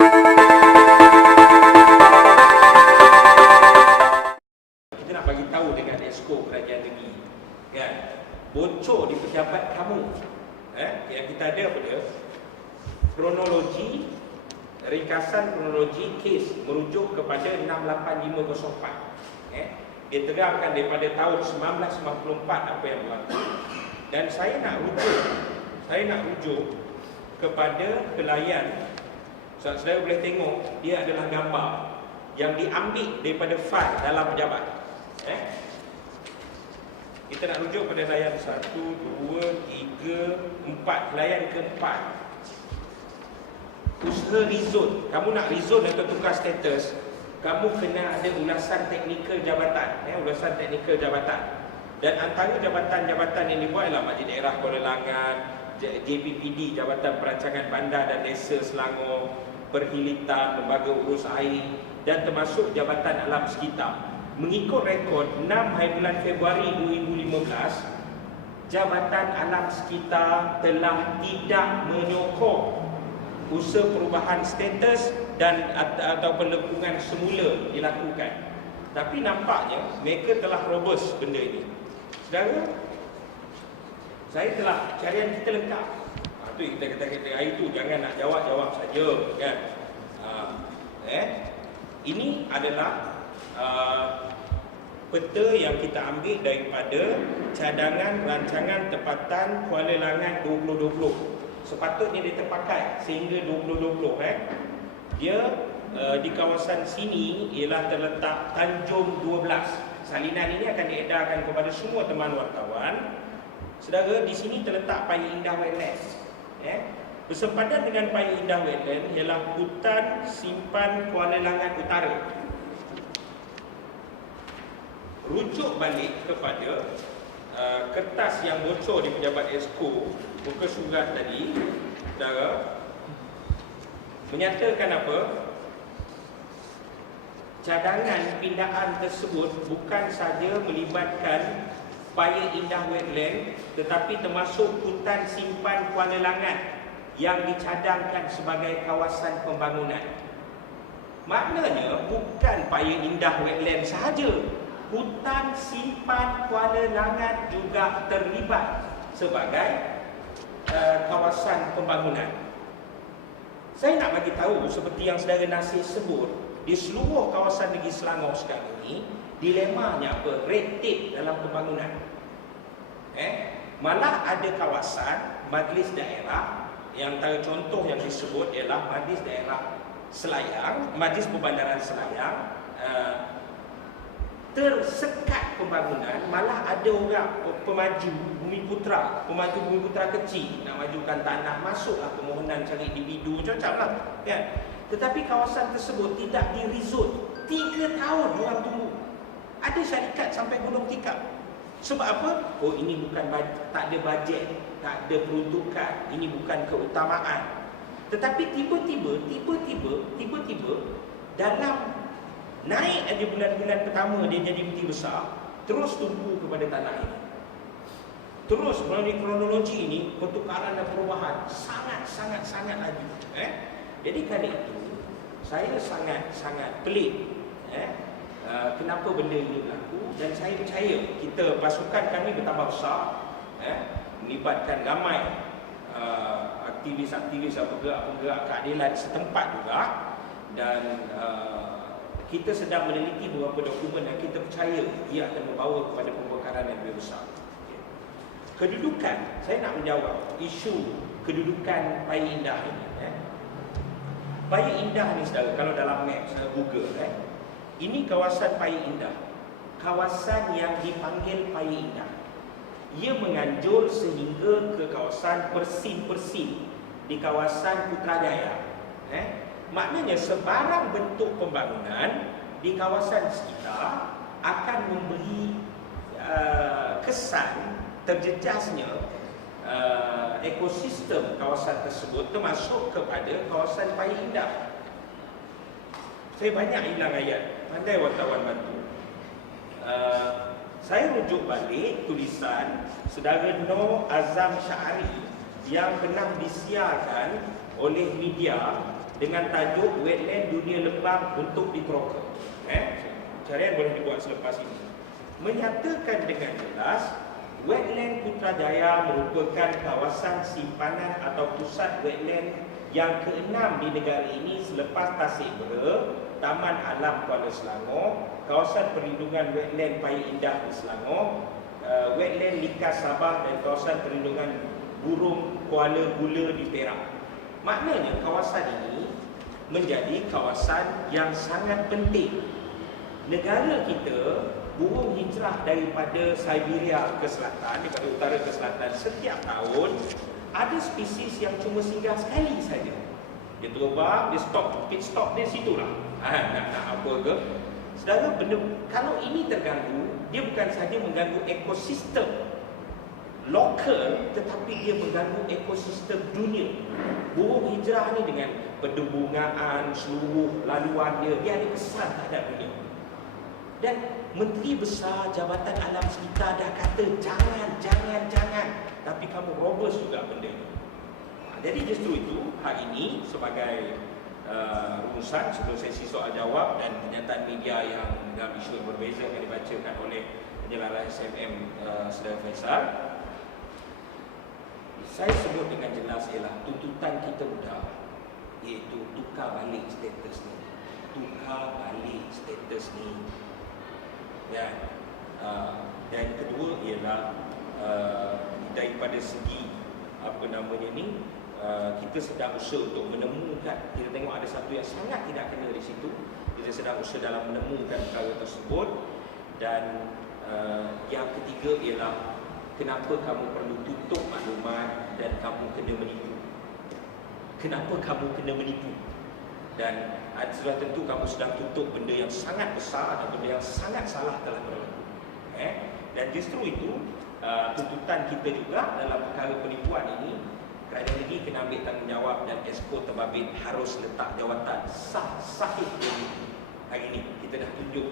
Kita nak bagi tahu dengan Esko Kerajaan Negeri, kan? Bocor di pejabat kamu. Yang kita ada apa dia? Kronologi, ringkasan kronologi kes merujuk kepada 68504. Dia terangkan daripada tahun 1994 apa yang berlaku. Dan saya nak rujuk kepada pelayan. Saudara boleh tengok, dia adalah gambar yang diambil daripada fail dalam pejabat. Kita nak rujuk pada layan 1, 2, 3, 4. Layan keempat, usaha rezon. Kamu nak rezon atau tukar status, kamu kena ada ulasan teknikal jabatan. Ulasan teknikal jabatan. Dan antara jabatan-jabatan yang dibuat ialah Majlis Daerah Kuala Langat, JPPD, Jabatan Perancangan Bandar dan Desa Selangor, Perhilitan, Lembaga Urus Air, dan termasuk Jabatan Alam Sekitar. Mengikut rekod 6 bulan Februari 2015, Jabatan Alam Sekitar telah tidak menyokong usaha perubahan status dan atau penlekungan semula dilakukan. Tapi nampaknya mereka telah robust benda ini. Saudara, saya telah carian kita lengkap. Itu kita kata hari itu jangan nak jawab saja, kan? Ini adalah peta yang kita ambil daripada cadangan rancangan tempatan Kuala Langat 2020. Sepatutnya dia terpakai sehingga 2020. Dia di kawasan sini ialah terletak Tanjung 12. Salinan ini akan diedarkan kepada semua teman wartawan. Saudara, di sini terletak Paya Indah Wetlands. Bersepadan dengan Paya Indah Wetlands ialah Hutan Simpan Kuala Langat Utara. Rujuk balik kepada kertas yang bocor di pejabat Esko, muka surat tadi, saudara, menyatakan apa? Cadangan pindaan tersebut bukan sahaja melibatkan Paya Indah Wetland, tetapi termasuk Hutan Simpan Kuala Langat yang dicadangkan sebagai kawasan pembangunan. Maknanya bukan Paya Indah Wetland sahaja, Hutan Simpan Kuala Langat juga terlibat sebagai kawasan pembangunan. Saya nak bagi tahu seperti yang saudara Nasir sebut, di seluruh kawasan negeri Selangor sekarang ini dilemanya apa? Red tape dalam pembangunan. Malah ada kawasan majlis daerah yang antara contoh yang disebut ialah Majlis Daerah Selayang, Majlis Perbandaran Selayang, tersekat pembangunan. Malah ada orang pemaju Bumi Putra kecil nak majukan tanah, masuklah permohonan cari individu macam-macam lah, kan? Tetapi kawasan tersebut tidak direzon. 3 tahun orang tunggu. Ada syarikat sampai Gunung Tikap. Sebab apa? Oh, ini bukan tak ada bajet, tak ada peruntukan, ini bukan keutamaan. Tetapi tiba-tiba dalam naik aja bulan-bulan pertama dia jadi beti besar, terus tumpu kepada tanah ini. Terus melalui kronologi ini, pertukaran dan perubahan sangat laju. Jadi kali itu saya sangat pelik kenapa benda ini berlaku, dan saya percaya kita pasukan kami bertambah besar, melibatkan ramai aktivis-aktivis penggerak keadilan setempat juga, dan kita sedang meneliti beberapa dokumen yang kita percaya ia akan membawa kepada pembekaran yang lebih besar. Kedudukan, saya nak menjawab isu kedudukan Paya Indah ini. Paya Indah ni saudara, kalau dalam map saya Google, ini kawasan Paya Indah, kawasan yang dipanggil Paya Indah. Ia menganjur sehingga ke kawasan Persin di kawasan Putrajaya. Maknanya sebarang bentuk pembangunan di kawasan sekitar akan memberi kesan terjejasnya ekosistem kawasan tersebut, termasuk kepada kawasan Paya Indah. Saya banyak hilang ayat, pandai wartawan bantu. Saya rujuk balik tulisan Saudara Nur Azam Syahari yang pernah disiarkan oleh media dengan tajuk Wetland Dunia Lembang untuk diteroka. Carian boleh dibuat selepas ini. Menyatakan dengan jelas Wetland Putrajaya merupakan kawasan simpanan atau pusat wetland yang ke-6 di negara ini selepas Tasik Bera, Taman Alam Kuala Selangor, kawasan perlindungan wetland Paya Indah di Selangor, wetland Likas Sabah dan kawasan perlindungan burung Kuala Gula di Perak. Maknanya kawasan ini menjadi kawasan yang sangat penting. Negara kita burung hijrah daripada Siberia ke selatan, daripada utara ke selatan setiap tahun ada spesies yang cuma singgah sekali saja. Dia terbang, dia pit stop dia situlah. Nak apa ke? Saudara, benda kalau ini terganggu, dia bukan sahaja mengganggu ekosistem lokal, tetapi dia mengganggu ekosistem dunia. Burung hijrah ni dengan pendebungaan seluruh laluan dia ada kesan terhadap dunia. Dan Menteri Besar Jabatan Alam Sekitar dah kata jangan, tapi kamu robust juga benda ini. Jadi justru itu hari ini sebagai rumusan sebelum sesi soal jawab dan pernyataan media yang dalam isu yang berbeza yang dibacakan oleh penjelaran SMM Saudara Faisal, saya sebut dengan jelas ialah tuntutan kita mudah, iaitu tukar balik status ni. Dan kedua ialah daripada segi kita sedang usaha untuk menemukan, kita tengok ada satu yang sangat tidak kena di situ, kita sedang usaha dalam menemukan perkara tersebut. Dan yang ketiga ialah kenapa kamu perlu tutup maklumat dan kamu kena menipu. Dan sudah tentu kamu sedang tutup benda yang sangat besar dan benda yang sangat salah telah berlaku. Dan justru itu tuntutan kita juga dalam perkara penipuan ini, kerana negeri kena ambil tanggungjawab dan Exco Terbabit harus letak jawatan sahih ini. Hari ini kita dah tunjuk